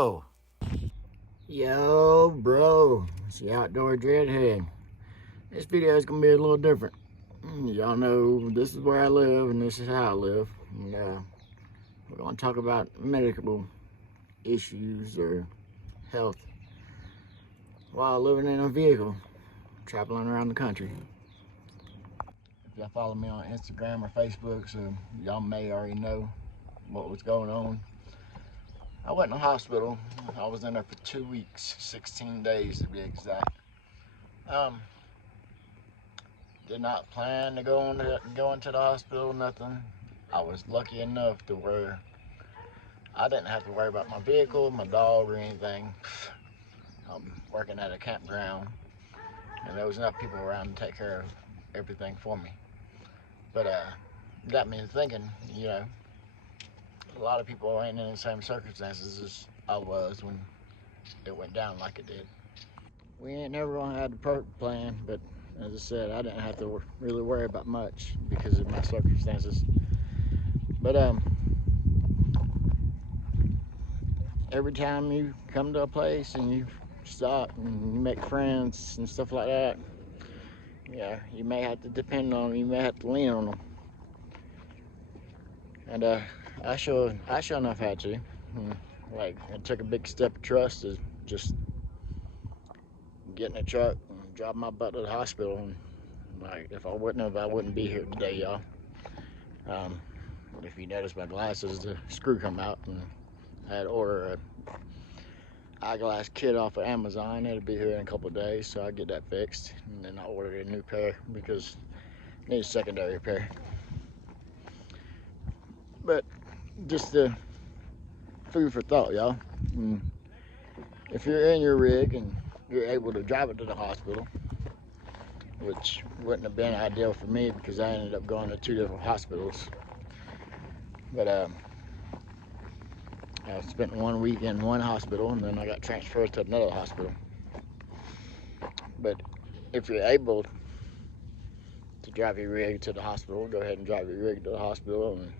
Yo! Yo, bro. It's the Outdoor Dreadhead. This video is going to be a little different. Y'all know this is where I live and this is how I live. And, we're going to talk about medical issues or health while living in a vehicle, traveling around the country. If y'all follow me on Instagram or Facebook, so y'all may already know what was going on. I went in the hospital. I was in there for 2 weeks, 16 days to be exact. Did not plan to go into the hospital, nothing. I was lucky enough to where I didn't have to worry about my vehicle, my dog, or anything. I'm working at a campground, and there was enough people around to take care of everything for me. But got me thinking, you know, a lot of people ain't in the same circumstances as I was when it went down like it did. We ain't never gonna have the perfect plan, but as I said, I didn't have to really worry about much because of my circumstances. But every time you come to a place and you stop and you make friends and stuff like that, yeah, you may have to depend on them, you may have to lean on them. And I sure enough had to. Like, it took a big step of trust to just get in a truck and drive my butt to the hospital. And like, if I wouldn't be here today, y'all. If you notice my glasses, the screw come out, and I had to order a eyeglass kit off of Amazon. It'll be here in a couple of days, so I'll get that fixed. And then I'll order a new pair because I need a secondary pair. But just the food for thought, y'all. If you're in your rig and you're able to drive it to the hospital, which wouldn't have been ideal for me because I ended up going to 2 different hospitals. But I spent 1 week in one hospital and then I got transferred to another hospital. But if you're able to drive your rig to the hospital, go ahead and drive your rig to the hospital and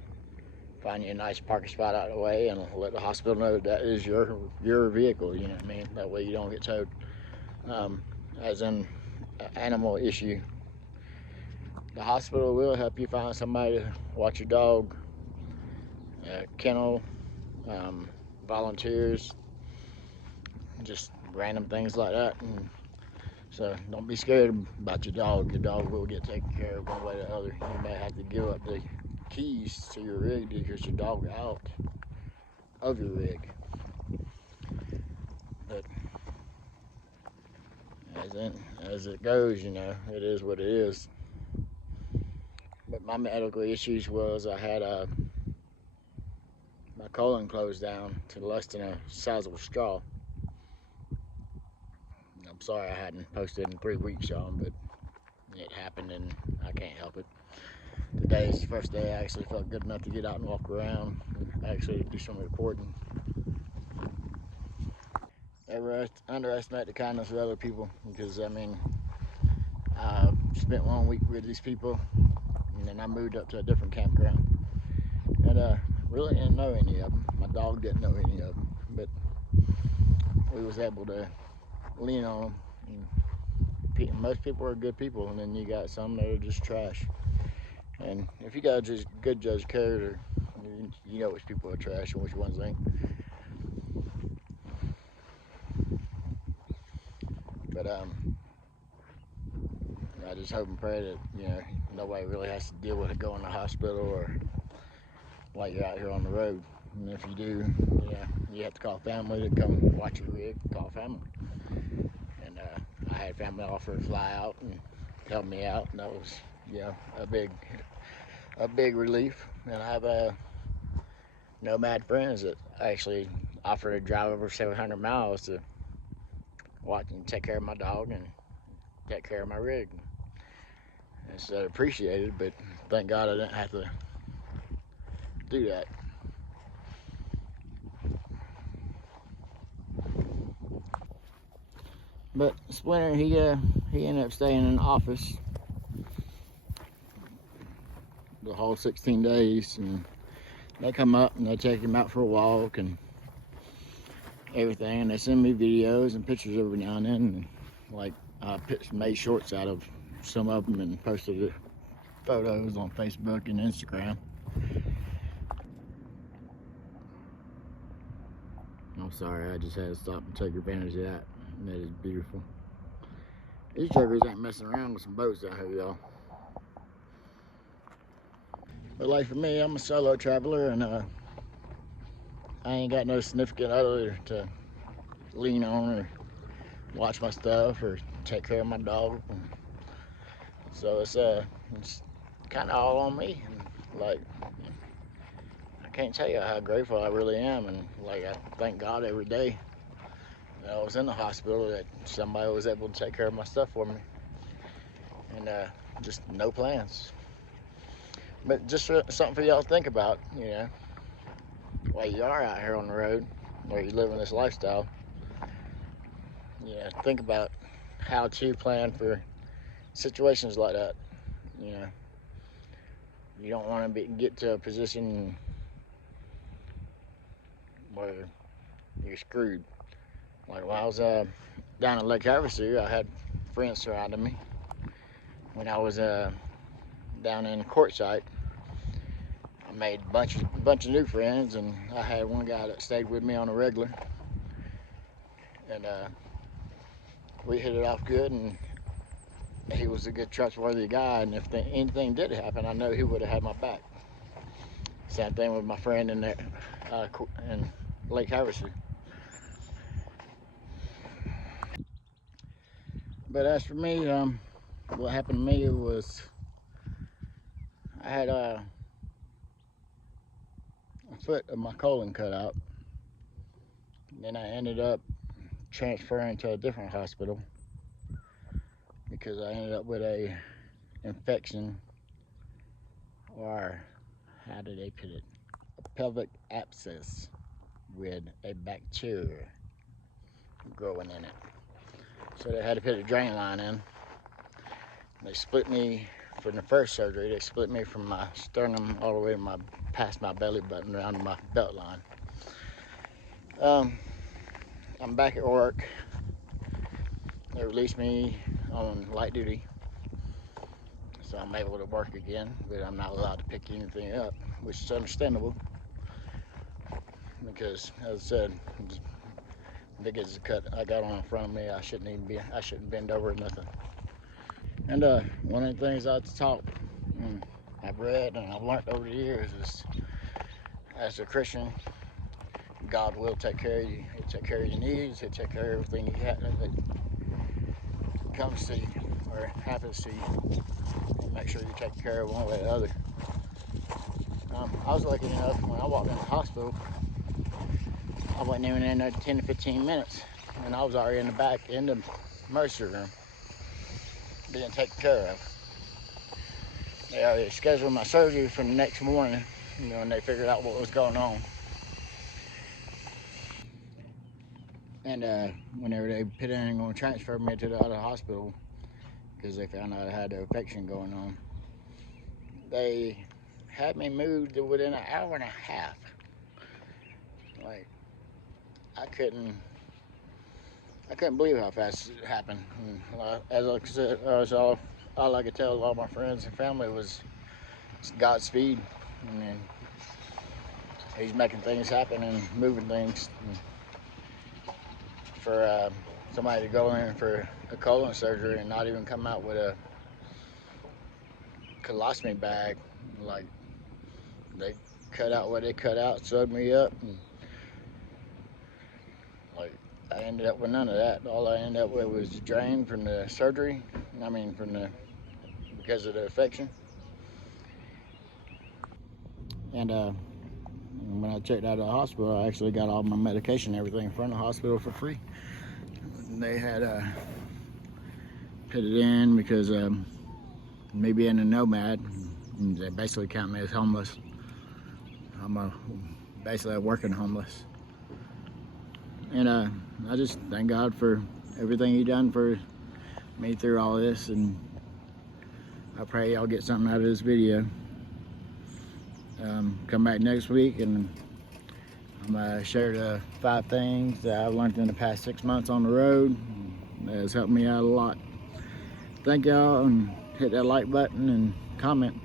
find you a nice parking spot out of the way and let the hospital know that is your vehicle, you know what I mean? That way you don't get towed. As in animal issue, the hospital will help you find somebody to watch your dog, kennel, volunteers, just random things like that. And so don't be scared about your dog. Your dog will get taken care of one way or the other. You may have to give up the keys to your rig because your dog out of your rig. But as it goes, you know, it is what it is. But my medical issues was I had my colon closed down to less than a size of a straw. I'm sorry I hadn't posted in 3 weeks, y'all, but it happened and I can't help it. Today is the first day I actually felt good enough to get out and walk around and actually do some recording. Never underestimate the kindness of other people, because I mean, I spent 1 week with these people and then I moved up to a different campground and really didn't know any of them. My dog didn't know any of them, but we was able to lean on them. And most people are good people, and then you got some that are just trash. And if you got a just good judge of character, you know which people are trash and which ones ain't. But I just hope and pray that, you know, nobody really has to deal with it going to the hospital or like you're out here on the road. And if you do, yeah, you have to call family to come watch your rig. Call family. And I had family offer to fly out and help me out, and that was, you know, a big relief. And I have Nomad friends that actually offer to drive over 700 miles to watch and take care of my dog and take care of my rig. It's appreciated, but thank God I didn't have to do that. But Splinter, he ended up staying in the office the whole 16 days, and they come up and they take him out for a walk, and everything, and they send me videos and pictures every now and then. And, like, I made shorts out of some of them and posted the photos on Facebook and Instagram. I'm sorry, I just had to stop and take advantage of that. That is beautiful. These truckers ain't messing around with some boats out here, y'all. But like for me, I'm a solo traveler, and I ain't got no significant other to lean on or watch my stuff or take care of my dog. So it's kind of all on me. And, like, I can't tell you how grateful I really am, and like I thank God every day that I was in the hospital that somebody was able to take care of my stuff for me, and just no plans. But just something for y'all to think about, you know, while you are out here on the road, or you live in this lifestyle. Yeah, think about how to plan for situations like that. You know, you don't want to get to a position where you're screwed. Like when I was down in Lake Havasu, I had friends surrounding me. When I was down in Quartzsite, I made a bunch of new friends, and I had one guy that stayed with me on a regular, and we hit it off good, and he was a good, trustworthy guy, and if anything did happen, I know he would have had my back. Same thing with my friend in Lake Havasu. But as for me, what happened to me was I had a foot of my colon cut out. Then I ended up transferring to a different hospital because I ended up with a infection, or how do they put it, a pelvic abscess with a bacteria growing in it. So they had to put a drain line in. They split me from the first surgery. They split me from my sternum all the way to past my belly button around to my belt line. I'm back at work. They released me on light duty, so I'm able to work again, but I'm not allowed to pick anything up, which is understandable because, as I said, as big as the cut I got on in front of me, I shouldn't bend over or nothing. And one of the things I've taught, I've read, and I've learned over the years is, as a Christian, God will take care of you. He'll take care of your needs. He'll take care of everything that comes to you or happens to you. And make sure you take care of one way or the other. I was lucky enough when I walked in the hospital, I wasn't even in there 10 to 15 minutes, and I was already in the back in the emergency room being taken care of. They already scheduled my surgery for the next morning, and they figured out what was going on. And whenever they put in and going to transfer me to the other hospital, because they found out I had an infection going on, they had me moved within an hour and a half. Like, I couldn't believe how fast it happened. And, as I said, all I could tell a lot of my friends and family was Godspeed. And he's making things happen and moving things. And for somebody to go in for a colon surgery and not even come out with a colostomy bag, like, they cut out what they cut out, sewed me up, and like, I ended up with none of that. All I ended up with was drain from the surgery. Because of the infection. And when I checked out of the hospital, I actually got all my medication and everything from the hospital for free. And they had put it in because me being a nomad, they basically count me as homeless. I'm basically a working homeless. And I just thank God for everything He done for me through all this, and I pray y'all get something out of this video. Come back next week and I shared 5 things that I've learned in the past 6 months on the road. That has helped me out a lot. Thank y'all, and hit that like button and comment.